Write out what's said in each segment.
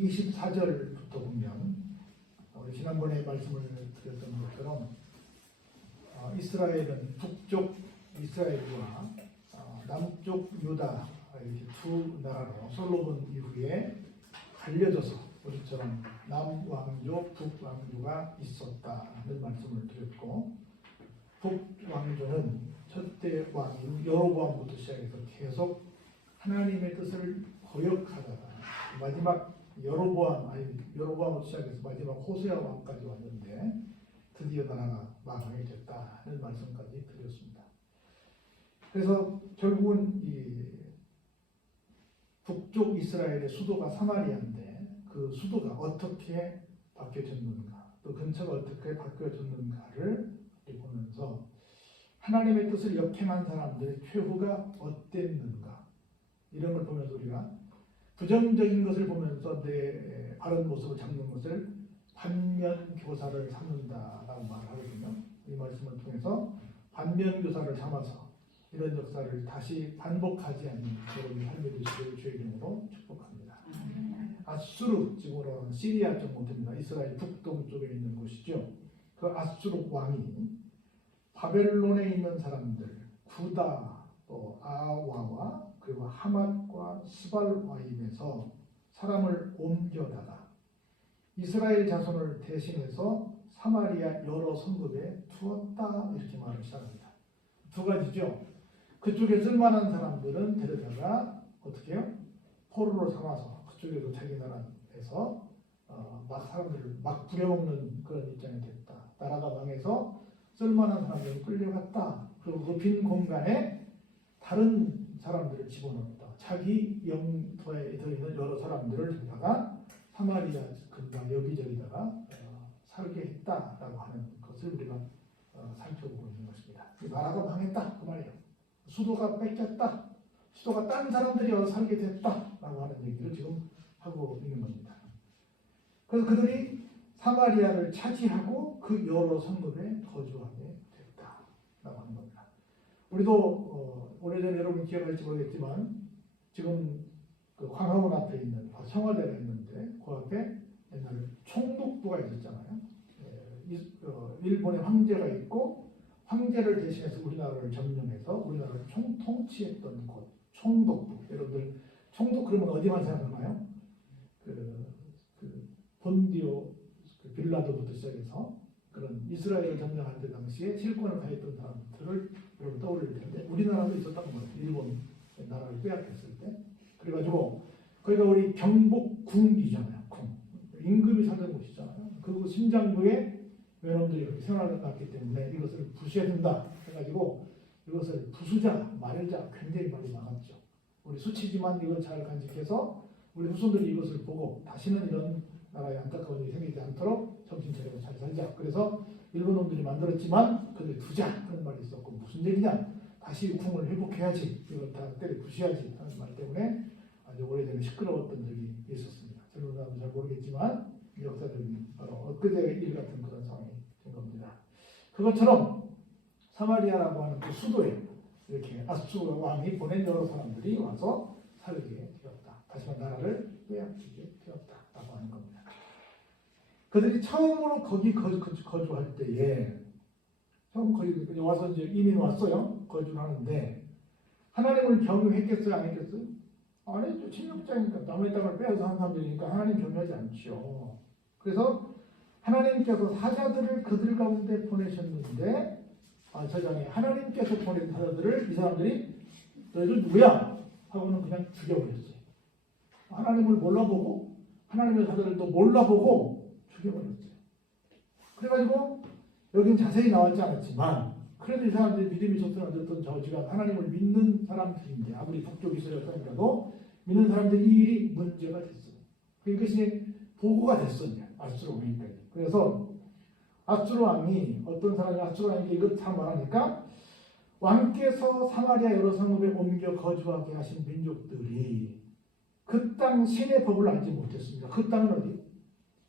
24절부터 보면 우리 지난번에 말씀을 드렸던 것처럼 이스라엘은 북쪽 이스라엘과 남쪽 유다 이렇게 두 나라로 솔로몬 이후에 갈려져서 우리처럼 남왕조, 북왕조가 있었다는 말씀을 드렸고, 북왕조는 첫째 왕인 여로보암부터 시작해서 계속 하나님의 뜻을 거역하다가 마지막 여로보암부터 시작해서 마지막 호세아 왕까지 왔는데 드디어 나라가 망하게 됐다는 말씀까지 드렸습니다. 그래서 결국은 이 북쪽 이스라엘의 수도가 사마리아인데 그 수도가 어떻게 바뀌어졌는가, 또 근처가 어떻게 바뀌어졌는가를 보면서 하나님의 뜻을 역행한 사람들의 최후가 어땠는가, 이런 걸 보면서 우리가 부정적인 것을 보면서 내 바른 모습을 잡는 것을 반면교사를 삼는다라고 말을 하거든요. 이 말씀을 통해서 반면교사를 삼아서 이런 역사를 다시 반복하지 않는 여러분의 삶이 되시기를 주의 이름으로 축복합니다. 아수르, 지금으로는 시리아 쪽 못입니다. 이스라엘 북동쪽에 있는 곳이죠. 그 아수르 왕이 바벨론에 있는 사람들 구다, 또 아와와 그리고 하맛과 스발와임에서 사람을 옮겨다가 이스라엘 자손을 대신해서 사마리아 여러 성읍에 두었다, 이렇게 말을 시작합니다. 두 가지죠. 그쪽에 쓸만한 사람들은 데려다가 어떻게 해요? 포로로 삼아서 그쪽에도 자기 나라에서 막 사람들을 막 부려먹는 그런 입장이 됐다. 나라가 망해서 쓸만한 사람들을 끌려갔다. 그리고 그 빈 공간에 다른 사람들을 집어넣었다. 자기 영토에 들어있는 여러 사람들을 데려다가 사마리아 근방 여기저기다가 살게 했다라고 하는 것을 우리가 살펴보고 있는 것입니다. 나라가 망했다 그 말이에요. 수도가 뺏겼다, 수도가 딴 사람들이 와서 살게 됐다라고 하는 얘기를 지금 하고 있는 겁니다. 그래서 그들이 사마리아를 차지하고 그 여러 성읍에 거주하게 됐다라고 하는 겁니다. 우리도 오래전에 여러분 기억할지 모르겠지만 지금 그 광화문 앞에 있는 청와대가 있는데 그 앞에 옛날에 총독부가 있었잖아요. 일본의 황제가 있고 황제를 대신해서 우리나라를 점령해서 우리나라를 통치했던 곳, 총독부. 여러분들 총독 그러면 어디만 생각나요? 그 본디오 빌라도부터 시작해서 그런 이스라엘을 점령할 때 당시에 실권을 가졌던 사람들을 여러분 떠올릴 텐데 우리나라도 있었던 거예요. 일본 나라를 빼앗겼을 때. 그래가지고 거기가 우리 경복궁이잖아요. 궁. 임금이 살던 곳이잖아요. 그 심장부에 외놈들이 그렇게 생활을 났기 때문에 이것을 부수해야 된다 해가지고 이것을 부수자, 말자 굉장히 많이 나갔죠. 우리 수치지만 이걸 잘 간직해서 우리 후손들이 이것을 보고 다시는 이런 나라에 안타까운 일이 생기지 않도록 정신 차리고 잘 살자. 그래서 일본 놈들이 만들었지만 그들 두자 그런 말이 있었고, 무슨 얘기냐, 다시 궁을 회복해야지, 이걸 다 때려 부셔야지 하는 말 때문에 아주 오래전에 시끄러웠던 적이 있었습니다. 젊은 사람은 잘 모르겠지만 역사적인 바로 엊그제 일 같은 그런 상황이 된 겁니다. 그것처럼 사마리아라고 하는 그 수도에 이렇게 아수르 왕이 보낸 여러 사람들이 와서 살게 되었다. 다시만 나라를 빼앗기게 되었다라고 하는 겁니다. 그들이 처음으로 거기 거주할 때에 처음 거기 와서 이제 이민 왔어요. 거주를 하는데 하나님을 경유했겠어요? 안 했겠어요? 아니죠. 침략자니까 남의 땅을 빼앗아 한 사람들이니까 하나님 경유하지 않죠. 그래서 하나님께서 사자들을 그들 가운데 보내셨는데 저장에 하나님께서 보낸 사자들을 이 사람들이 너희들 누구야? 하고는 그냥 죽여버렸어요. 하나님을 몰라보고 하나님의 사자를 또 몰라보고 죽여버렸어요. 그래가지고 여긴 자세히 나왔지 않았지만 그래도 이 사람들이 믿음이 좋든 어쨌든 저지가 하나님을 믿는 사람들인데 아무리 북쪽 이스라엘이라도 믿는 사람들이 이 일이 문제가 됐어요. 이것이 보고가 됐었냐 아수르 왕에게. 그래서 아수르 왕이 어떤 사람이 아수르 왕에게 이것 다 말하니까 왕께서 사마리아 여러 성읍에 옮겨 거주하게 하신 민족들이 그 땅 신의 법을 알지 못했습니다. 그 땅은 어디?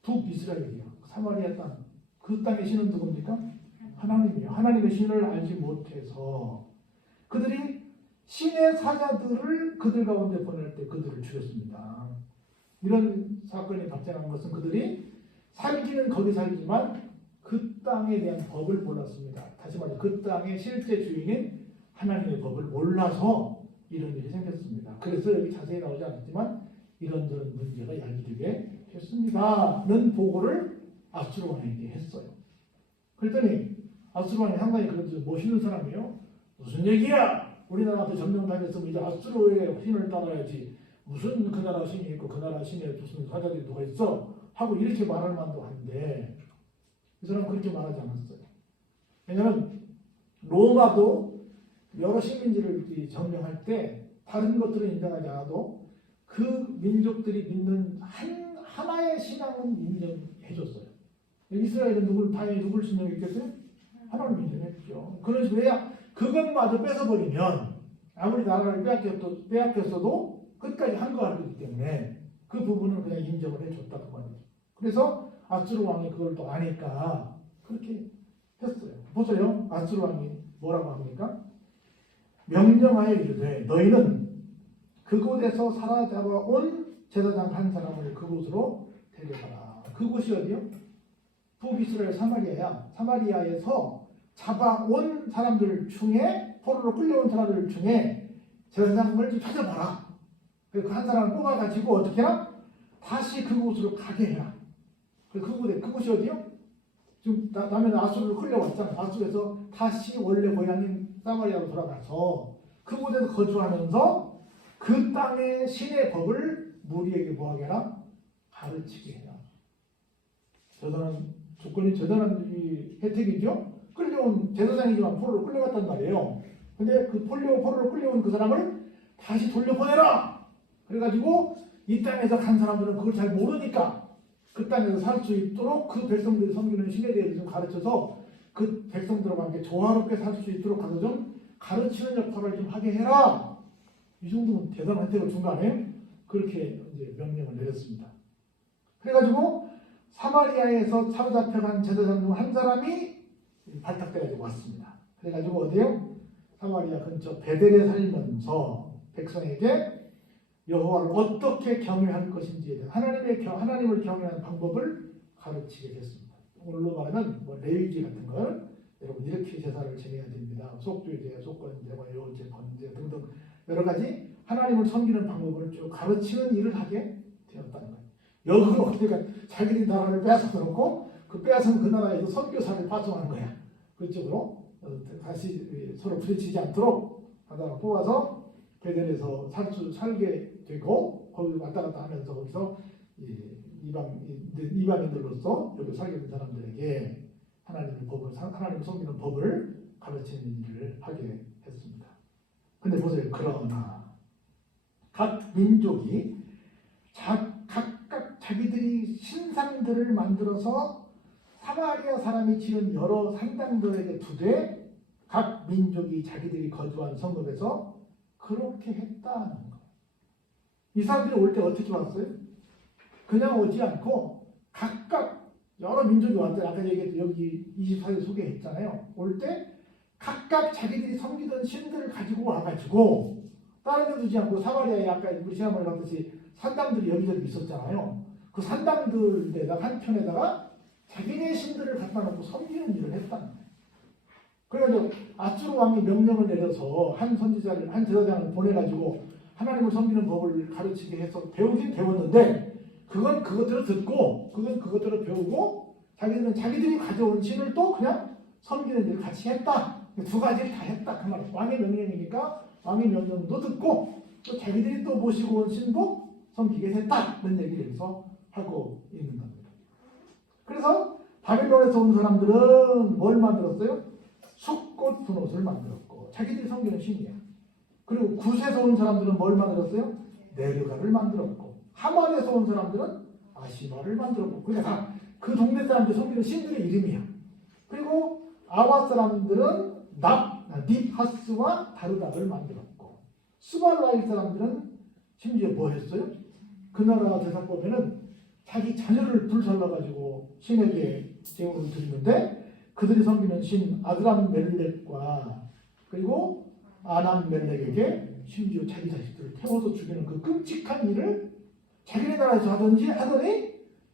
북이스라엘이요. 사마리아 땅. 그 땅의 신은 누굽니까? 하나님이에요. 하나님의 신을 알지 못해서 그들이 신의 사자들을 그들 가운데 보낼 때 그들을 죽였습니다. 이런 사건이 발생한 것은 그들이 살기는 거기 살지만 그 땅에 대한 법을 몰랐습니다. 다시 말해 그 땅의 실제 주인인 하나님의 법을 몰라서 이런 일이 생겼습니다. 그래서 여기 자세히 나오지 않았지만 이런저런 문제가 야기되게 했습니다는 보고를 아수르 왕에게 했어요. 그랬더니 아수르 왕이 상당히 그런 멋있는 사람이에요. 무슨 얘기야? 우리나라한테 점령당했으면 이제 아수르의 신을 따라야지. 무슨 그 나라 신이 있고 그 나라 신에 무슨 사자들이 누가 있어? 하고 이렇게 말할 만도 한데 이 사람은 그렇게 말하지 않았어요. 왜냐하면 로마도 여러 식민지를 점령할 때 다른 것들은 인정하지 않아도 그 민족들이 믿는 하나의 신앙은 인정해줬어요. 이스라엘은 당연히 누굴 신령했겠어요? 하나님을 인정했죠. 그런 식으로 해야 그것마저 뺏어버리면 아무리 나라를 빼앗겼어도 끝까지 한 거 알기 때문에 그 부분은 그냥 인정을 해줬다고 말이죠. 그래서 아수르 왕이 그걸 또 아니까 그렇게 했어요. 보세요. 아수르 왕이 뭐라고 합니까? 명령하여 이르되 너희는 그곳에서 사로잡아온 제사장 한 사람을 그곳으로 데려가라. 그곳이 어디요? 북이스라엘 사마리아야. 사마리아에서 잡아온 사람들 중에 포로로 끌려온 사람들 중에 제사장을 좀 찾아봐라. 그 한 사람을 뽑아가지고 어떻게 해라? 다시 그곳으로 가게 해라. 그곳이 어디요? 지금 남의 아수르로 끌려왔잖아요. 아수르에서 다시 원래 고향인 사마리아로 돌아가서 그곳에서 거주하면서 그 땅의 신의 법을 무리에게 뭐하게 해라? 가르치게 해라. 대단한 이 혜택이죠. 끌려온 제사장이지만 포로로 끌려갔단 말이에요. 근데 그 포로로 끌려온 그 사람을 다시 돌려보내라. 그래가지고 이 땅에서 간 사람들은 그걸 잘 모르니까 그 땅에서 살 수 있도록 그 백성들이 섬기는 신에 대해서 좀 가르쳐서 그 백성들과 함께 조화롭게 살 수 있도록 가서 좀 가르치는 역할을 좀 하게 해라. 이 정도면 대단한 혜택을 준 거 아니에요? 그렇게 이제 명령을 내렸습니다. 그래가지고 사마리아에서 사로잡혀간 제사장 중 한 사람이 발탁돼가지고 왔습니다. 그래가지고 어디요? 사마리아 근처 베델에 살면서 백성에게 여호와를 어떻게 경외할 것인지에 대한 하나님을 경외하는 방법을 가르치게 됐습니다. 오늘로 말하면 레위기 같은 걸 여러분 이렇게 제사를 지내야 됩니다. 속죄제, 속건제, 요제, 번제 등등 여러 가지 하나님을 섬기는 방법을 쭉 가르치는 일을 하게 되었다는 거예요. 역으로 그러니까 자기들이 나라를 빼앗아 놓고 그 빼앗은 그 나라에서 선교사를 파송하는 거야. 그쪽으로 다시 서로 부딪히지 않도록 하다가 뽑아서 베델에서 살게 되고 거기 왔다 갔다 하면서 거기서 이방인들로서 여기 살게 된 사람들에게 하나님을 섬기는 법을 가르치는 일을 하게 했습니다. 근데 보세요. 그러나 각 민족이 각각 자기들이 신상들을 만들어서 사마리아 사람이 지은 여러 산당들에게 두되 각 민족이 자기들이 거주한 성읍에서 그렇게 했다는 거예요. 이 사람들이 올 때 어떻게 왔어요? 그냥 오지 않고 각각 여러 민족이 왔어요. 아까 얘기했던 여기 24절 소개했잖아요. 올 때 각각 자기들이 섬기던 신들을 가지고 와가지고 다른 데 두지 않고 사마리아에 아까 우리 지난번에 봤듯이 산당들이 여기저기 있었잖아요. 그 산당들에다가 한편에다가 자기네 신들을 갖다 놓고 섬기는 일을 했다는 거예요. 그래서 아수르 왕이 명령을 내려서 한 제사장을 보내가지고 하나님을 섬기는 법을 가르치게 해서 배우긴 배웠는데 그것대로 듣고 그것대로 배우고 자기들은 자기들이 가져온 신을 또 그냥 섬기는 일을 같이 했다. 두 가지를 다 했다 그 말이에요. 왕의 명령이니까 왕의 명령도 듣고 또 자기들이 또 모시고 온 신도 섬기게 했다는 얘기를 여기서 하고 있는 겁니다. 그래서 바벨론에서 온 사람들은 뭘 만들었어요? 숫꽃 분옷을 만들었고 자기들이 섬기는 신이에요. 그리고 굿에서 온 사람들은 뭘 만들었어요? 네르가를 만들었고 하만에서 온 사람들은 아시마를 만들었고 그러니까 그 동네 사람들 섬기는 신들의 이름이야. 그리고 아와 사람들은 닙하스와 다르닥을 만들었고 스발라일 사람들은 심지어 뭐 했어요? 그 나라 제사법에는 자기 자녀를 불살라가지고 신에게 제물을 드리는데 그들이 섬기는 신 아드람 멜렉과 그리고 아남 멜렉에게 심지어 자기 자식들을 태워서 죽이는 그 끔찍한 일을 자기네 나라에서 하더니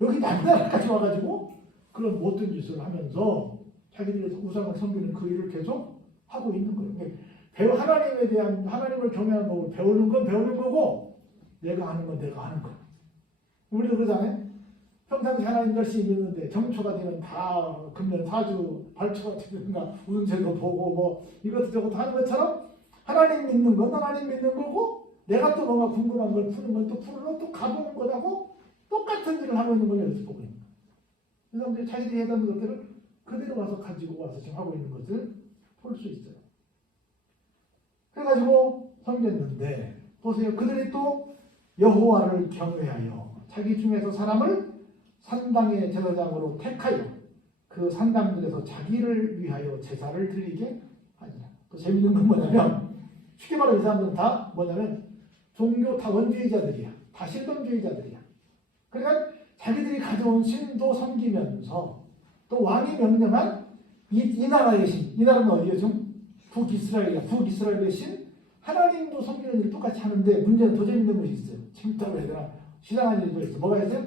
여기 남의 나라까지 와가지고 그런 못된 짓을 하면서 자기들이 우상을 섬기는 그 일을 계속 하고 있는 거예요. 하나님에 대한 하나님을 경외하는 거고 배우는 건 배우는 거고 내가 하는 건 내가 하는 거예요. 우리도 그러잖아요. 평상시 하나님 열심히 믿는데 정초가 되면 다 금년 사주 발초가 되든가 운세도 보고 뭐 이것도 저것도 하는 것처럼 하나님 믿는 건 하나님 믿는 거고 내가 또 뭔가 궁금한 걸 푸는 건 또 풀로 또 가보는 거라고 똑같은 일을 하고 있는 걸 여기서 보고 있는 거예요. 그 사람들이 자기들이 해던 것들을 그대로 와서 가지고 와서 지금 하고 있는 것을 볼 수 있어요. 그래가지고 섬겼는데 보세요. 그들이 또 여호와를 경외하여 자기 중에서 사람을 산당의 제사장으로 택하여 그 산당들에서 자기를 위하여 제사를 드리게 하니라. 또 재밌는 건 뭐냐면 쉽게 말하면 이 사람들은 다 뭐냐면 종교 타원주의자들이야. 다 신론주의자들이야. 그러니까 자기들이 가져온 신도 섬기면서 또 왕이 명령한 이 나라의 신, 이 나라는 어디예요? 지금 북이스라엘이야. 북이스라엘의 신 하나님도 섬기는 일을 똑같이 하는데 문제는 더 재밌는 것이 있어요. 재밌다고 해야 되나? 시장한 일도 있어. 뭐가 있어요?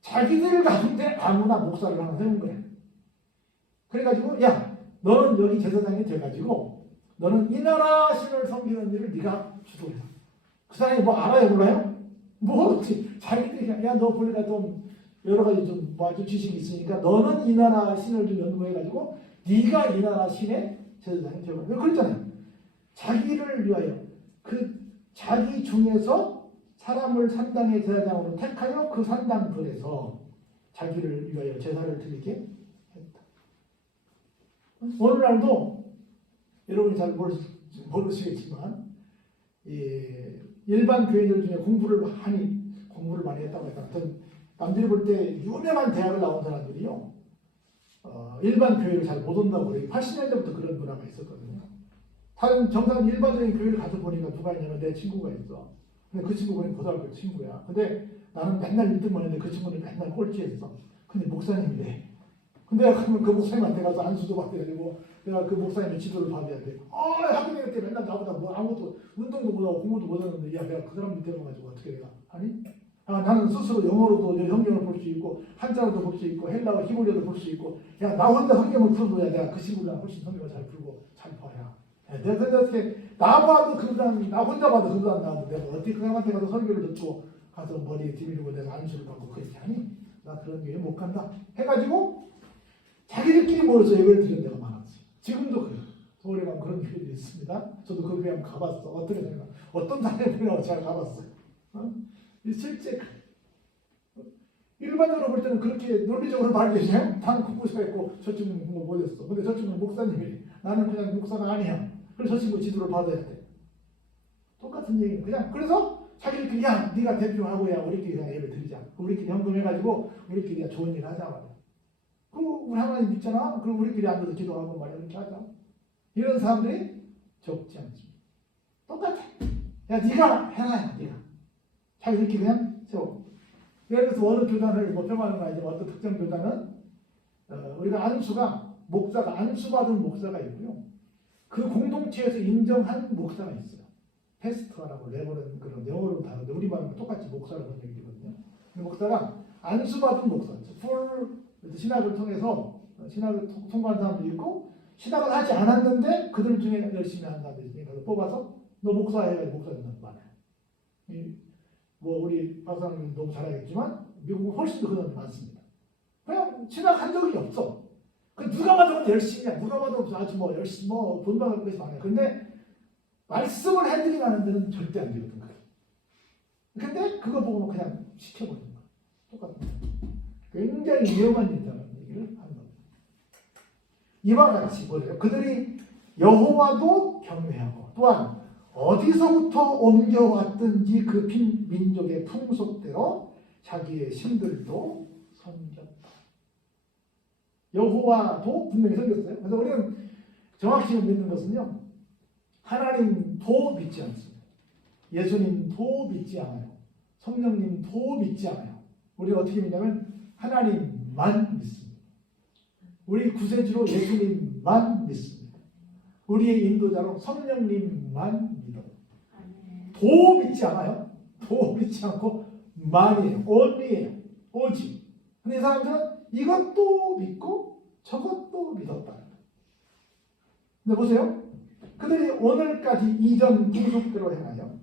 자기들 가운데 아무나 목사를 하나 세운 거야. 그래가지고 야 너는 여기 제사장이 돼가지고 너는 이 나라 신을 섬기는 일을 네가 주도해. 그 사람이 뭐 알아요 몰라요? 모르지. 자기들이 야 너 보니까 좀 여러 가지 좀 뭐 아주 지식이 있으니까 너는 이 나라 신을 좀 연구해가지고 네가 이 나라 신의 제사장이 되고 그랬잖아요. 자기를 위하여 그 자기 중에서 사람을 산당의 제사장으로 택하여 그 산당들에서 자기를 위하여 제사를 드리게 했다. 오늘날도 여러분이 잘 모르시겠지만 일반 교인들 중에 공부를 많이 했다고 했다. 남들이 볼 때 유명한 대학을 나온 사람들이요. 일반 교회를 잘 못 온다고 그래요. 80년대부터 그런 문화가 있었거든요. 다른 정상 일반적인 교회를 가서 보니까 누가 있냐면 내 친구가 있어. 근데 그 친구 보니 고등학교 친구야. 근데 나는 맨날 1등만 했는데 그 친구는 맨날 꼴찌했어. 근데 목사님이래. 근데 내가 가면 그 목사님한테 가서 안수도 받아야 되고 내가 그 목사님의 지도를 받아야 돼. 학교 다닐 때 맨날 나보다 뭐 아무것도 운동도 못하고 공부도 못하는데 야 내가 그 사람 밑에 가가지고 어떻게 내가 하니? 나는 스스로 영어로도 성경을 볼 수 있고 한자로도 볼 수 있고 헬라어 히브리어도 볼 수 있고 야 나 혼자 성경을 풀어도 내가 그 친구보다 훨씬 성경을 잘 풀고 잘 봐야. 내가 근데 어떻게 나 봐도 그보다는 나 혼자 봐도 그보다는 나은데 내가 어떻게 그 사람한테 가서 설교를 듣고 가서 머리에 디밀고 내가 안수를 받고 그렇게 하니? 나 그런 교회 못 간다. 해가지고 자기들끼리 모여서 예배를 드리는 데가 많았어요. 지금도 그래요. 서울에 가면 그런 교회도 있습니다. 저도 그 교회 한번 가봤어. 어떻게 생각? 어떤 사람이라고 제가 가봤어요. 실제 일반적으로 볼 때는 그렇게 논리적으로 말해주세요. 단 공부가 있고 저 친구는 공부 못했어. 근데 저 친구는 목사님이 나는 그냥 목사가 아니야. 그래서 저 친구 지도를 받아야 돼. 똑같은 얘기는 그냥 그래서 자기들끼리 야 네가 대표하고 야 우리끼리 그냥 예배 드리자. 우리끼리 헌금해가지고 우리끼리 좋은 일 하자 말이야. 그럼 우리 하나님 믿잖아. 그럼 우리끼리 앉아서 기도하고 말이야 이렇게 하자. 이런 사람들이 적지 않습니다. 똑같아. 야 네가 해라. 네가. 자기들끼리 그냥 세워. 예를 들어서 어느 교단을 뭐 평하는 거 아니지만 어떤 특정 교단은 우리가 안수가 목사가 안수받은 목사가 있고요. 그 공동체에서 인정한 목사가 있어요. 페스터라고 레버런 그런 영어로 다른데 우리말은 똑같이 목사를 그런 얘기거든요. 그 목사가 안수받은 목사, 풀 신학을 통해서 신학을 통과한 사람도 있고 신학을 하지 않았는데 그들 중에 열심히 하는 사람들이 있으니까 뽑아서 너 목사해가지고 목사 된다는 말이에요. 뭐 우리 박사님 너무 잘 알겠지만 미국은 훨씬 더 그런 사람이 많습니다. 그냥 신학한 적이 없어. 그 누가 봐도 열심히 해. 누가 봐도 아주 뭐 열심히 뭐 돈 받을 것이 많아요. 근데 말씀을 해드리라는 데는 절대 안 되거든. 근데 그거 보고 그냥 시켜버리는 거야. 똑같은 거야. 굉장히 위험한 일이라는 얘기를 하는 겁니다. 이와 같이 뭐래요? 그들이 여호와도 경외하고 또한 어디서부터 옮겨왔든지 그 민족의 풍속대로 자기의 신들도 섬겼다. 여호와도 분명히 섬겼어요. 그래서 우리는 정확히 믿는 것은요. 하나님도 믿지 않습니다. 예수님도 믿지 않아요. 성령님도 믿지 않아요. 우리가 어떻게 믿냐면 하나님만 믿습니다. 우리 구세주로 예수님만 믿습니다. 우리의 인도자로 성령님만 믿어요. 도 믿지 않아요. 도 믿지 않고 만이에요. only예요. 오직. 근데 이 사람들은 이것도 믿고 저것도 믿었다. 근데 보세요. 그들이 오늘까지 이전 풍속대로 행하여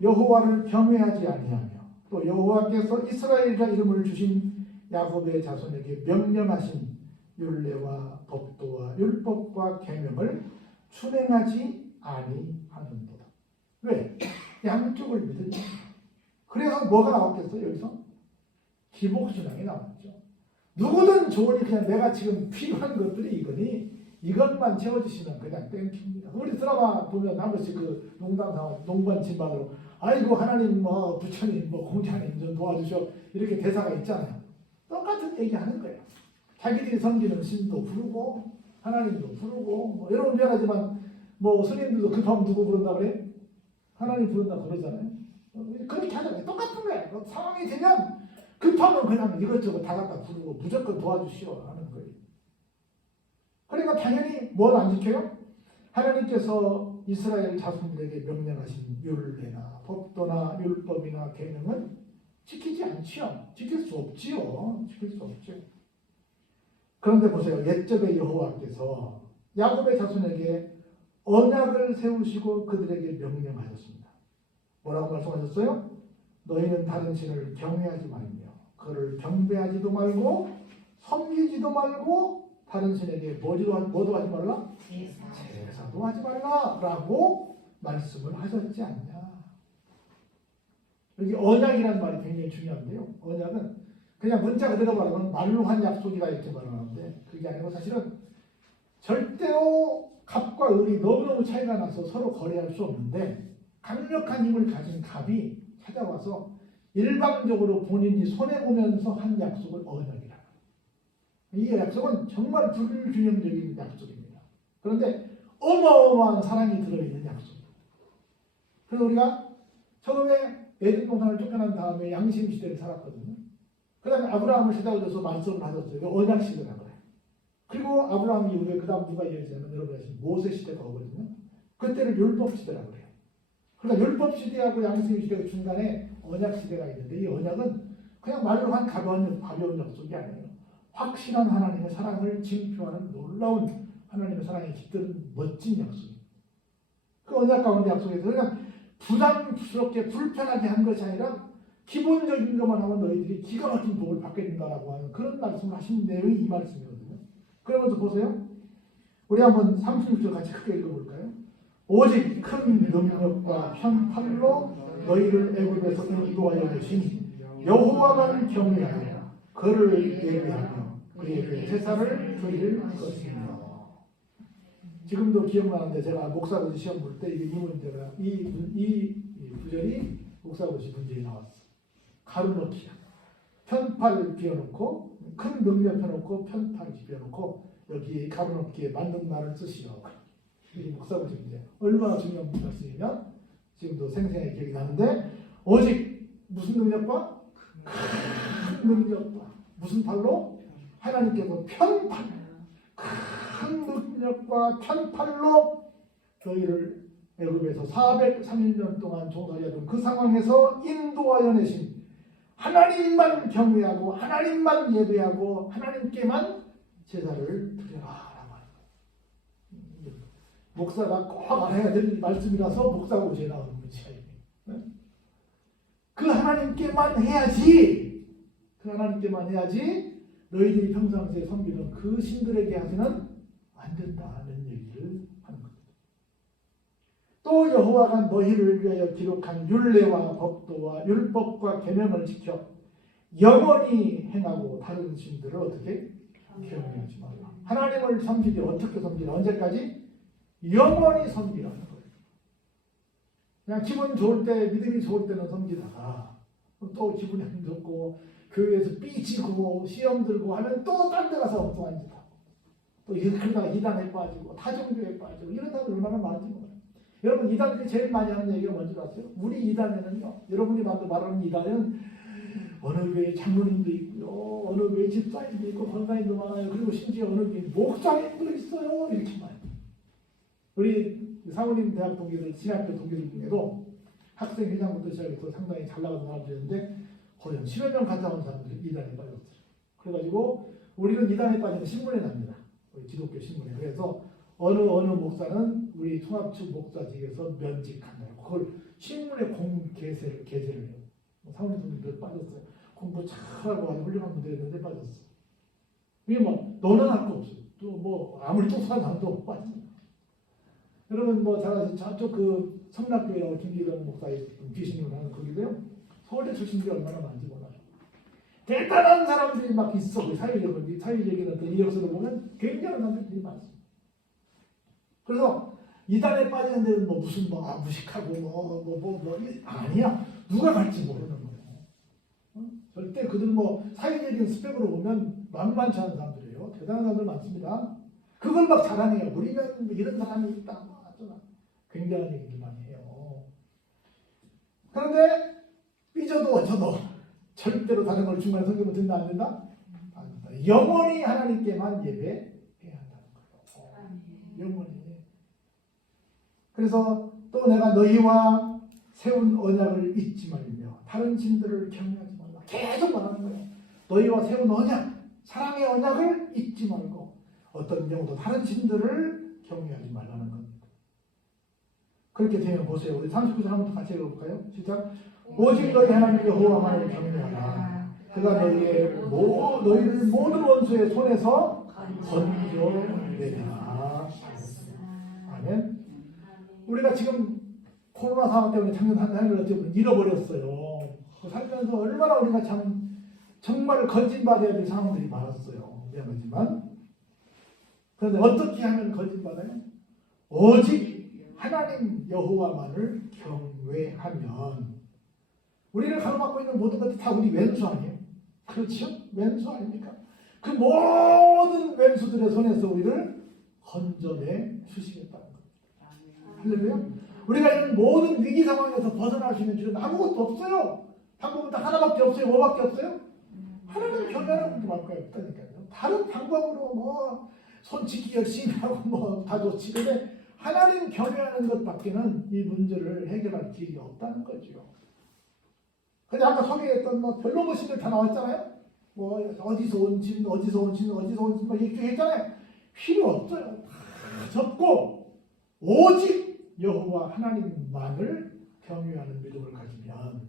여호와를 경외하지 아니하며 또 여호와께서 이스라엘이라 이름을 주신 야곱의 자손에게 명령하신 율례와 법도와 율법과 계명을 준행하지 아니하는도다. 왜? 양쪽을 믿으니까. 그래서 뭐가 나왔겠어요? 여기서 기복신앙이 나왔죠. 누구든 좋으니 그냥 내가 지금 필요한 것들이 이거니 이것만 채워주시면 그냥 땡깁니다. 우리 드라마 보면 한 번씩 그 농반 진반으로 아이고 하나님 뭐 부처님 뭐 공자님 좀 도와주셔 이렇게 대사가 있잖아요. 똑같은 얘기하는 거예요. 자기들이 섬기는 신도 부르고 하나님도 부르고 뭐 여러분 미안하지만 뭐 스님들도 급하면 누구 부른다 그래? 하나님 부른다 그러잖아요. 그렇게 하잖아요. 똑같은 거예요. 상황이 되면 급하면 그냥 이것저것 다 갖다 부르고 무조건 도와주시오 하는 거예요. 그러니까 당연히 뭘 안 지켜요? 하나님께서 이스라엘 자손들에게 명령하신 율례나 법도나 율법이나 계명은 지키지 않지요. 지킬 수 없지요. 지킬 수 없죠. 그런데 보세요. 옛적의 여호와께서 야곱의 자손에게 언약을 세우시고 그들에게 명령하셨습니다. 뭐라고 말씀하셨어요? 너희는 다른 신을 경외하지 말며 그를 경배하지도 말고 섬기지도 말고 다른 신에게 뭐도 하지 말라? 제사도 하지 말라라고 말씀을 하셨지 않냐. 여기 언약이라는 말이 굉장히 중요한데요. 언약은 그냥 문자 그대로 말하면 말로 한 약속이다 이렇게 말하는데 그게 아니고 사실은 절대로 갑과 을이 너무너무 차이가 나서 서로 거래할 수 없는데 강력한 힘을 가진 갑이 찾아와서 일방적으로 본인이 손해보면서 한 약속을 언약이라. 이 약속은 정말 불균형적인 약속입니다. 그런데 어마어마한 사랑이 들어있는 약속입니다. 그래서 우리가 처음에 에덴 동산을 쫓겨난 다음에 양심 시대를 살았거든요. 그 다음에 아브라함을 세다줘서 말씀을 하셨어요. 언약 시대라고 해요. 그리고 아브라함 이후에 그 다음 누가 이어지냐면 여러분 아시는 모세 시대가 오거든요. 그때를 율법 시대라고 해요. 그러니까 율법 시대하고 양심 시대가 중간에 언약 시대가 있는데 이 언약은 그냥 말로 한 가벼운 약속이 아니에요. 확실한 하나님의 사랑을 징표하는 놀라운 하나님의 사랑이 깃든 멋진 약속입니다. 그 언약 가운데 약속에서 그냥 부담스럽게 불편하게 한 것이 아니라 기본적인 것만 하면 너희들이 기가 막힌 복을 받게 된다라고 하는 그런 말씀을 하신 내용이 이 말씀이거든요. 그러면서 보세요. 우리 한번 36절 같이 크게 읽어볼까요? 오직 큰 능력과 편팔로 너희를 애굽에서 인도하여 주신 여호와만 경외하여 그를 예배하며 그에게 제사를 드릴 것입니다. 지금도 기억나는데 제가 목사고시 시험 볼 때 이 문제가 이 구절이 목사고시 문제에 나왔어. 가로넣기야. 편팔 비워놓고 큰 능력 펴놓고 편팔 비워놓고 여기 가로넣기에 맞는 말을 쓰시오. 이게 목사고시 문제. 얼마나 중요한 말씀이면 지금도 생생하게 기억이 나는데 오직 무슨 능력과 큰 능력과 무슨 팔로 하나님께서 편팔 큰 능력과 편팔로 너희를 애굽에서 430년 동안 종살이하던 그 상황에서 인도하여 내신 하나님만 경외하고 하나님만 예배하고 하나님께만 제사를 드려라 라고 하는 거예요. 목사가 꼭 알아야 될 말씀이라서 목사고시에 나오는 문제입니다. 그 하나님께만 해야지 그 하나님께만 해야지 너희들이 평상시에 섬기는 그 신들에게 하지는 안 된다는 얘기를 하는 겁니다. 또 여호와가 너희를 위하여 기록한 율례와 법도와 율법과 계명을 지켜 영원히 행하고 다른 신들을 어떻게 경외하지 말라. 하나님을 섬기되 어떻게 섬기라? 언제까지? 영원히 섬기라는 거예요. 그냥 기분 좋을 때 믿음이 좋을 때는 섬기다가 또 기분이 안 좋고 교회에서 삐지고 시험 들고 하면 또 딴 데 가서 엉뚱한 짓 하고 또 그러다가 이단에 빠지고 타종교에 빠지고 이런 사람들 얼마나 많은지 몰라요. 여러분 이단들이 제일 많이 하는 얘기가 뭔지 아세요? 우리 이단에는요. 여러분이 말하는 이단에는 어느 교회 장로님도 있고요. 어느 교회 집사님도 있고 권사님도 많아요. 그리고 심지어 어느 교회 목사님도 있어요. 이렇게 많아요. 우리 사모님 대학 동기들, 신학교 동기들 중에도 학생 회장부터 시작해서 상당히 잘 나가는 사람들이 있는데 거의 10여 년 갔다 온 사람들이 이단에 빠졌어요. 그래가지고 우리는 이단에 빠지면 신문에 납니다. 우리 기독교 신문에. 그래서 어느 목사는 우리 통합측 목사직에서 면직한다. 그걸 신문에 게재를 해요. 사모님들 빠졌어요. 공부 잘하고 아주 훌륭한 분들인데 빠졌어. 이게 뭐 너는 할 거 없어. 또 뭐 아무리 똑똑한 사람도 빠져. 여러분 뭐 잘 아시죠? 저쪽 그 성락교회라고 김기덕 목사의 귀신을 하는 거기도요. 서울대 출신들이 얼마나 많은지 몰라요. 대단한 사람들이 막 있어. 사회적인 어떤 이력서를 보면 굉장한 사람들이 많습니다. 그래서 이단에 빠지는 데는 뭐 무슨 무식하고 아니야. 누가 갈지 모르는 거예요. 절대 그들 뭐 사회적인 스펙으로 보면 만만치 않은 사람들이에요. 대단한 사람들 많습니다. 그걸 막 자랑해요. 우리는 이런 사람이 있다. 굉장한 얘기를 많이 해요. 그런데 삐져도 어쩌도 절대로 다른 걸 중간에 성경을 듣는다 안 된다? 안 된다. 영원히 하나님께만 예배해야 한다는 거예요. 영원히. 그래서 또 내가 너희와 세운 언약을 잊지 말며 다른 신들을 경외하지 말라. 계속 말하는 거예요. 너희와 세운 언약, 사랑의 언약을 잊지 말고 어떤 경우도 다른 신들을 경외하지 말라는 겁니다. 그렇게 되면 보세요. 우리 39절 한번 같이 읽어볼까요? 시작. 오직 너희 하나님 여호와만을 경외하라. 그가 너희를 모든 원수의 손에서 건져내리라. 아멘. 우리가 지금 코로나 상황 때문에 작년 한 해를 어떻게 보면 잃어버렸어요. 살면서 얼마나 우리가 정말 건진받아야 될 상황들이 많았어요. 미안하지만. 그런데 어떻게 하면 건진받아요? 오직 하나님 여호와만을 경외하면. 우리를 가로막고 있는 모든 것이 다 우리 왼수 아니에요? 그렇죠? 왼수 아닙니까? 그 모든 왼수들의 손에서 우리를 건져내 주시겠다는 겁니다. 할렐루야? 우리가 이런 모든 위기 상황에서 벗어날 수 있는 길은 아무것도 없어요. 방법은 딱 하나밖에 없어요. 뭐밖에 없어요? 하나님 경외하는 것밖에 없다니까요. 다른 방법으로 뭐 손짓기 열심히 하고 뭐 다 좋지. 근데 하나님 경외하는 것밖에는 이 문제를 해결할 길이 없다는 거죠. 근데 아까 소개했던 뭐 별로 신들 다 나왔잖아요. 뭐 어디서 온 신 막 얘기했잖아요. 필요 없어요. 다 접고 오직 여호와 하나님만을 경외하는 믿음을 가지면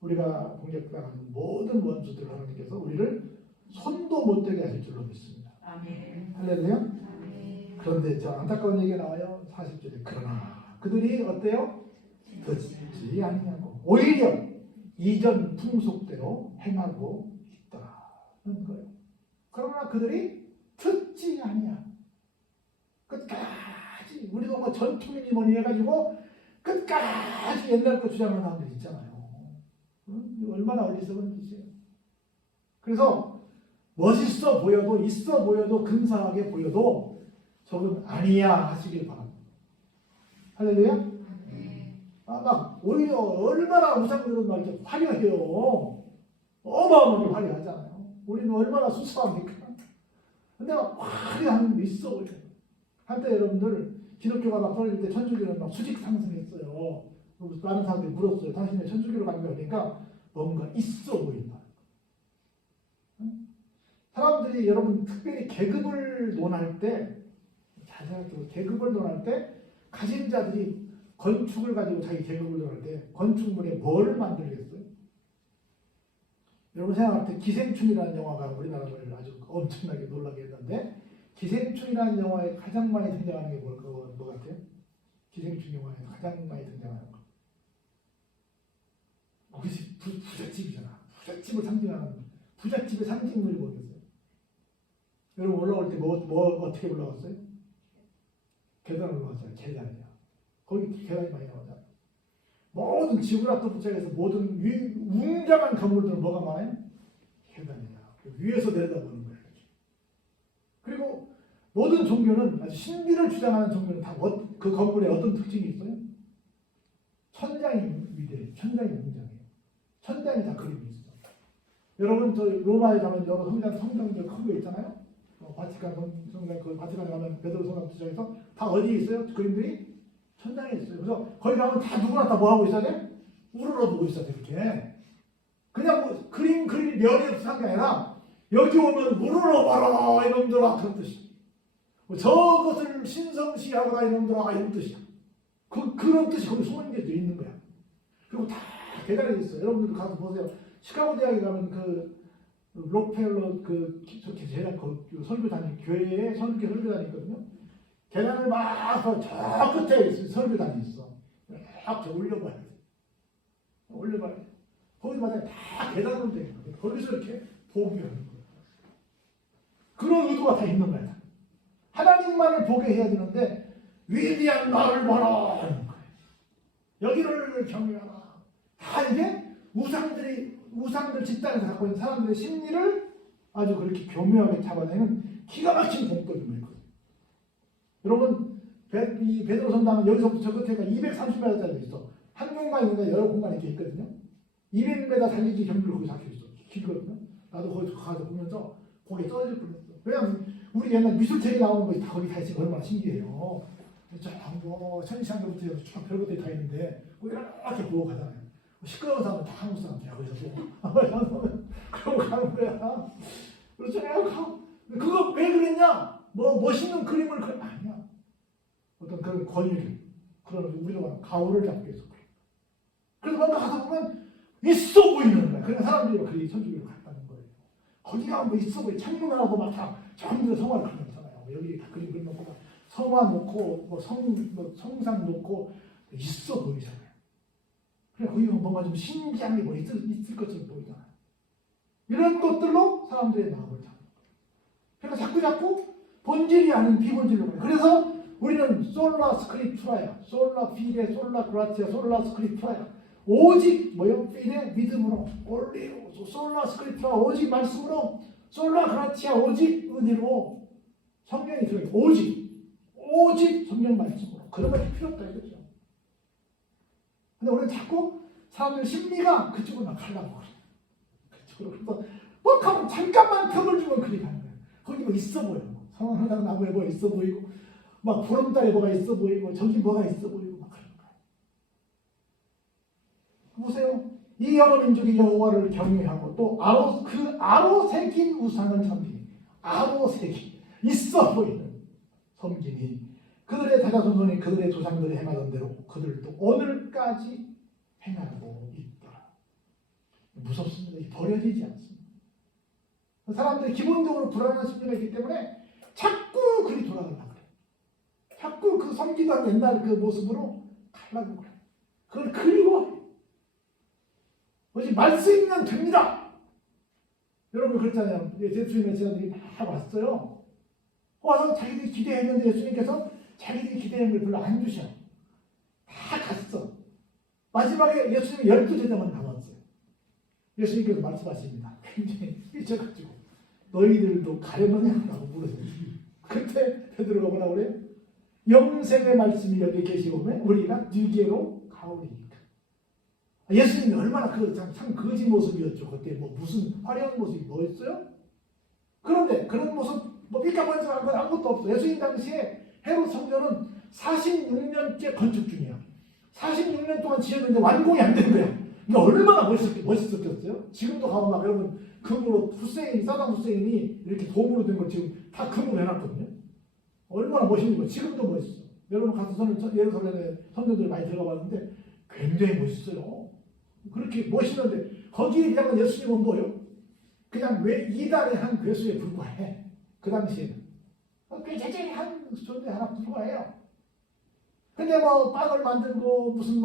우리가 공격당하는 모든 원수들 하나님께서 우리를 손도 못 대게 하실 줄로 믿습니다. 아멘. 할렐루야. 아멘. 그런데 저 안타까운 얘기가 나와요. 40절에 그러나 그들이 어때요? 듣지 아니냐고 오히려 이전 풍속대로 행하고 있다는 거예요. 그러나 그들이 듣지 아니야. 끝까지 우리도 뭐 전투민이 뭐니 해가지고 끝까지 옛날 거 주장하는 사람들 있잖아요. 얼마나 어리석은 짓이에요. 그래서 멋있어 보여도 있어 보여도 근사하게 보여도 저건 아니야 하시길 바랍니다. 할렐루야. 막 오히려 얼마나 우상들은 막 이렇게 화려해요. 어마어마하게 화려하잖아요. 우리는 얼마나 수수합니까? 근데 막 화려한 게 있어 보여요. 한때 여러분들 기독교가 막 떨어질 때 천주교는 막 수직 상승했어요. 많은 사람들이 물었어요. 당신은 천주교로 간 거니까 뭔가 있어 보인다. 사람들이 여러분 특별히 계급을 논할 때 잘 생각해보세요. 계급을 논할 때 가진 자들이 건축을 가지고 자기 계급을 논할 때 건축물에 뭐를 만들겠어요? 여러분 생각할 때 기생충이라는 영화가 우리나라를 아주 엄청나게 놀라게 했는데 기생충이라는 영화에 가장 많이 등장하는 게 뭐 같아요? 기생충 영화에 가장 많이 등장하는 거. 그것이 부잣집이잖아. 부잣집을 상징하는 부잣집의 상징물이 뭐겠어요? 여러분 올라올 때 어떻게 올라왔어요? 계단 올라왔어요. 계단이야. 거기 계단이 많이 나오잖아. 모든 지구라도 부자에서 모든 웅장한 건물들은 뭐가 많아요? 계단이야. 위에서 내려다보는 거예요. 그리고 모든 종교는 아주 신비를 주장하는 종교는 다 그 건물에 어떤 특징이 있어요? 천장이 위대해. 천장이 웅장해요. 천장이 다 그림이 있어. 여러분 저 로마에 가면 여러 성당들 큰 거 있잖아요. 바티칸 성당 그 바티칸에 가면 베드로 성당 주장에서 다 어디에 있어요? 그림들이 천장에 있어요. 그래서 거기 가면 다 누구나 다 뭐 하고 있어야 돼? 우러러보고 있어야 돼 이렇게. 그냥 뭐 그림 그릴 면이 없는 게 아니라 여기 오면 우러러봐라 이놈들아 그런 뜻이야. 저것을 신성시하거라 이놈들아 이런 뜻이야. 그런 뜻이 거기 숨어있는 게 있는 거야. 그리고 다 계단에 있어요. 여러분들 가서 보세요. 시카고 대학에 가면 그 록펠러 제가 그 설교단이 교회에 설교단이 있거든요. 계단을 막저 끝에 설교단이 있어. 쫙 올려봐야 돼. 올려봐야 돼. 거기마다 다 계단으로 돼 있거든. 거기서 이렇게 보게 하는 거야. 그런 의도가 다 있는 거야. 하나님만을 보게 해야 되는데 위대한 나를 봐라 하는 거예요. 여기를 경외하라. 다 이게 우상들 집단에서 갖고 있는 사람들의 심리를 아주 그렇게 교묘하게 잡아내는 기가 막힌 공법이 있거든요. 여러분 이 베드로 성당은 여기서부터 저 끝에가 230m짜리 있어. 한 공간 있는데 여러 공간이 이렇게 있거든요. 200m 달리기 경기를 거기 잡혀있어. 길거든요. 나도 거기 가서 보면서 거기에 떨어질 뻔했어. 왜냐면 우리 옛날 미술책에 나오는 것이 다 거기 다 있으니까 얼마나 신기해요. 뭐 천시한교부터 쭉 별것들이 다 있는데 이렇게 보고 가잖아요. 시끄러운 사람은 다 한국 사람들이야. 거기서 보고 그러고 가는 거야. 그렇잖아요. 그거 왜 그랬냐? 뭐 멋있는 그림을 그린 아니야. 어떤 그런 권위, 그런 우리가 말하는 가오를 잡기 위해서 그래. 그래서 뭔가 가서 보면 있어 보이는 거야. 그런 사람들이 그렇게 천주교를 갔다는 거예요. 거기가 뭐 있어 보여. 창문 하나도 막 다 전부 다 성화를 그리잖아요. 여기 다 그림 그려놓고 막 성화 놓고 뭐 성상 놓고 있어 보이잖아요. 그래 거기가 뭔가 좀 신기한 게 뭐 있을 것처럼 보이잖아요. 이런 것들로 사람들의 마음을 잡는 거예요. 그러니까 자꾸 본질이 아닌 비본질로 가요. 그래서 우리는 솔라 스크립투라야, 솔라 피데, 솔라 그라티아, 솔라 스크립투라야. 오직 뭐요? 피데 믿음으로, 올리오, 솔라 스크립투라 오직 말씀으로, 솔라 그라티아 오직 은혜로 성령이 들어요. 오직 성령 말씀으로. 그런 것이 필요 없다 이거죠. 근데 우리는 자꾸 사람들 심리가 그쪽으로 막 가려고 그래. 그쪽으로. 그래서 뭐 하면 잠깐만 틈을 주면 그리 가는 거예요. 거기 뭐 있어 보여. 성황당 나무에 뭐 있어 보이고, 막 보름달에 뭐가 있어 보이고, 저기 뭐가 있어 보이고, 막 그런 거예요. 보세요. 이 여러 민족이 여호와를 경외하고 또 아로 새긴 우상을 섬기니, 아로 새긴 있어 보이는 섬기니 그들의 다자손손이 그들의 조상들이 행하던 대로 그들도 오늘까지 행하고 있더라. 무섭습니다. 버려지지 않습니다. 사람들이 기본적으로 불안한 심리가 있기 때문에 자꾸 그리 돌아가려고 그래. 자꾸 그 섬기던 옛날 그 모습으로 가려고 그래. 그걸 그리워해. 뭐지 말씀이면 됩니다. 여러분 그렇잖아요. 예수님의 제자들이 다 왔어요. 와서 자기들이 기대했는데 예수님께서 자기들이 기대한 걸 별로 안 주셔. 다 갔어. 마지막에 예수님이 12제자만 남았어요. 예수님께서 말씀하십니다. 굉장히 삐져가지고 너희들도 가려면 라고 물으세요. 그때 베드로가 뭐라고 그래요? 영생의 말씀이 여기 계시오면 우리가 네게로 가오리니까. 예수님이 얼마나 참 거지 모습이었죠. 그때 뭐 무슨 화려한 모습이 뭐였어요? 그런데 그런 모습 뭐 삐까뻔쩍한 건 아무것도 없어. 예수님 당시에 헤롯 성전은 46년째 건축 중이야. 46년 동안 지었는데 완공이 안 된 거야. 그러니까 얼마나 멋있었겠어요? 지금도 가면 막 여러분 금으로 사당 후세인이 이렇게 도움으로 된 거 지금 다 금으로 해놨거든요. 얼마나 멋있는 거야. 지금도 멋있어. 여러분 가서 예루살렘에 성전들 많이 들어가 봤는데 굉장히 멋있어요. 그렇게 멋있는데 거기에 비하면 예수님은 뭐예요? 그냥 왜 이달의 한 괴수에 불과해. 그 당시에는. 굉장히 한 존재 하나 불과해요. 근데 뭐 빵을 만들고 무슨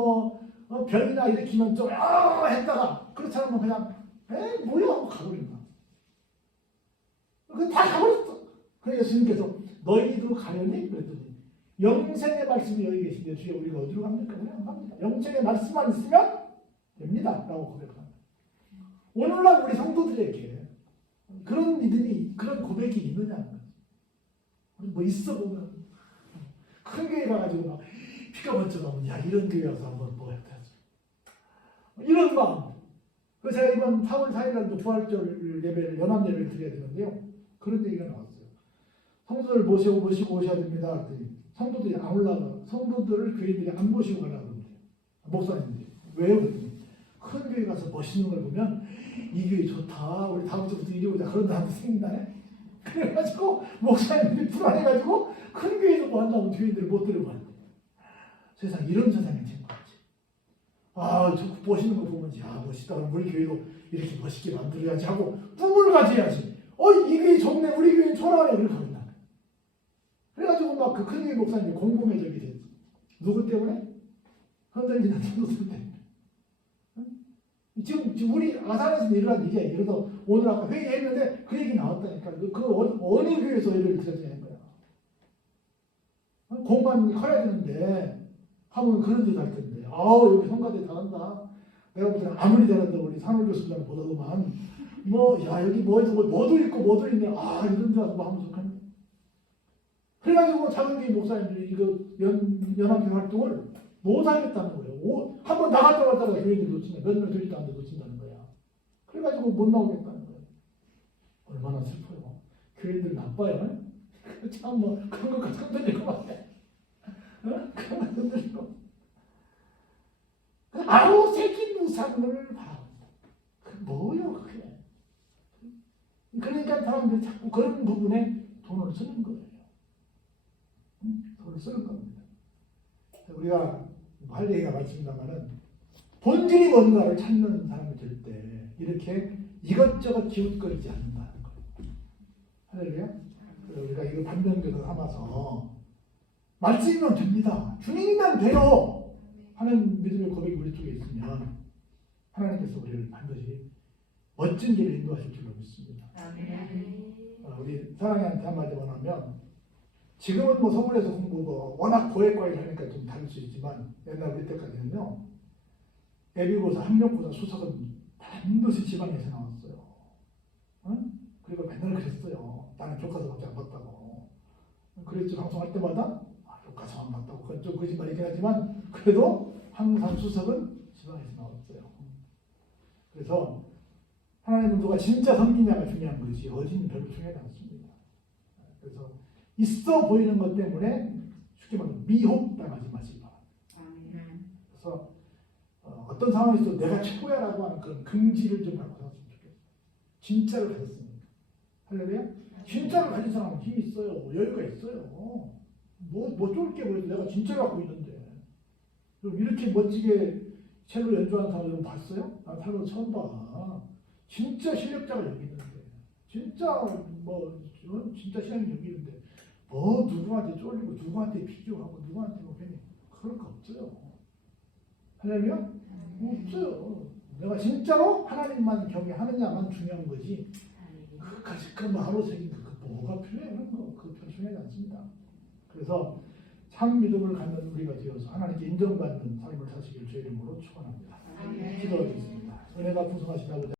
병이나 일으키면 좀 했다가 그렇지 않으면 그냥 뭐야 하고 가버린 거야. 다 가버렸어. 그래서 예수님께서 너희도 가려니? 그랬더니 영생의 말씀이 여기 계신데 주여 우리가 어디로 갑니까? 그냥 안 갑니다. 영생의 말씀만 있으면 됩니다. 라고 고백합니다. 오늘날 우리 성도들에게 그런 믿음이 그런 고백이 있느냐는 거지. 뭐 있어 보면 큰 교회 가가지고 막 피가 번쩍하면 야 이런 교회 와서 한번 뭐 해야지. 이런 마음. 그래서 제가 이번 4월 4일날 부활절 예배를 연합 예배를 드려야 되는데요. 그런 얘기가 나왔어요. 성도들 모시고 오셔야 됩니다. 그랬더니 성도들이 안 올라가. 성도들을 교인들이 안 모시고 가려고 그러는데 목사님들이 왜요? 그랬더니 큰 교회 가서 멋있는 걸 보면 이 교회 좋다. 우리 다음 주부터 이리 오자. 그런 사람도 생긴다네. 그래가지고 목사님들이 불안해가지고 큰 교회에서 뭐 한다고 교인들을 못 들어가요. 세상 이런 세상이 된 거지. 아, 저 멋있는 거 보면 야 멋있다. 우리 교회도 이렇게 멋있게 만들어야지 하고 꿈을 가져야지. 이 교회 좋네. 우리 교회는 초라하네. 이렇게 한다. 그래가지고 막 그 큰 교회 목사님이 공공의적이 됐어. 누구 때문에? 흔들리는 전도들 때문에. 지금 우리 아산에서 일어난 일이야. 그래서 오늘 아까 회의했는데 그 얘기 나왔다니까. 어느 교회에서 예를 들어주는 거야. 공간이 커야 되는데 하면 그런 짓 할 텐데. 아우 여기 성가대 잘한다. 내가 볼 때는 아무리 잘한다 우리 산울 교수님 보다만 야 여기 뭐도 있고 뭐도 있네. 이런 줄 알고 하면 좋겠네. 그래가지고 작은 교회 목사님들이 이거 연합회 활동을 못 하겠다는 거예요. 한번 나갔다 왔다가 교회들 놓친다. 몇 명 들이도 안 돼 놓친다는 거야. 그래가지고 못 나오겠다는 거예요. 얼마나 슬퍼요. 교회들 나빠요. 참 그런 것 같이 흔들리고 말해. 그런 것 흔들리고. 아우새끼 무상을 바라본다. 뭐요 그게. 그러니까 사람들이 자꾸 그런 부분에 돈을 쓰는 거예요. 돈을 쓰는 겁니다. 우리가 할 얘기가 많습니다만은 본질이 뭔가를 찾는 사람이 될 때 이렇게 이것저것 기웃거리지 않는다는 거예요. 할렐루야. 우리가 이거 반면교사 삼아서 말씀이면 됩니다. 주님이면 돼요. 하는 믿음의 고백이 우리 쪽에 있으면 하나님께서 우리를 반드시 멋진 길을 인도하실 줄로 믿습니다. 우리 사랑이한테 한마디만 하면 지금은 서울에서 공부고 워낙 고액과외를 하니까 좀 다를 수 있지만 옛날 우리 때까지는요. 예비고사, 학력고사, 수석은 반드시 지방에서 나왔어요. 그리고 맨날 그랬어요. 나는 교과서밖에 안 봤다고. 그랬지 방송할 때마다 교과서만 봤다고. 그건 좀 거짓말이긴 하지만 그래도 항상 수석은 지방에서 나왔어요. 그래서 하나님 문도가 진짜 섬기냐가 중요한 거지 어디는 별로 중요하지 않습니다. 그래서 있어 보이는 것 때문에 쉽게 말하면 미혹당하지 마시기 바랍니다. 그래서 어떤 상황에서도 내가 최고야라고 하는 그런 긍지를 좀 갖고 살았으면 좋겠어요. 진짜를 가졌으니까. 할렐루야? 진짜를 가진 사람은 힘이 있어요. 여유가 있어요. 뭐 쫄게 보여도 내가 진짜 갖고 있는데. 이렇게 멋지게 첼로 연주하는 사람 여러분 봤어요? 난 살면서 처음 봐. 진짜 실력자가 여기 있는데. 진짜 진짜 신앙이 여기 있는데. 누구한테 쫄리고 누구한테 비교하고 누구한테 괜히 그럴 거 없어요. 할렐루야? 없어요. 내가 진짜로 하나님만 경외하느냐만 중요한 거지. 그까지 하루생이 뭐가 필요해? 그런 거 그거 중요하지 않습니다. 그래서 참 믿음을 갖는 우리가 되어서 하나님께 인정받는 삶을 사시길 주의 이름으로 축원합니다. 기도하겠습니다. 은혜가 풍성하신 아버지.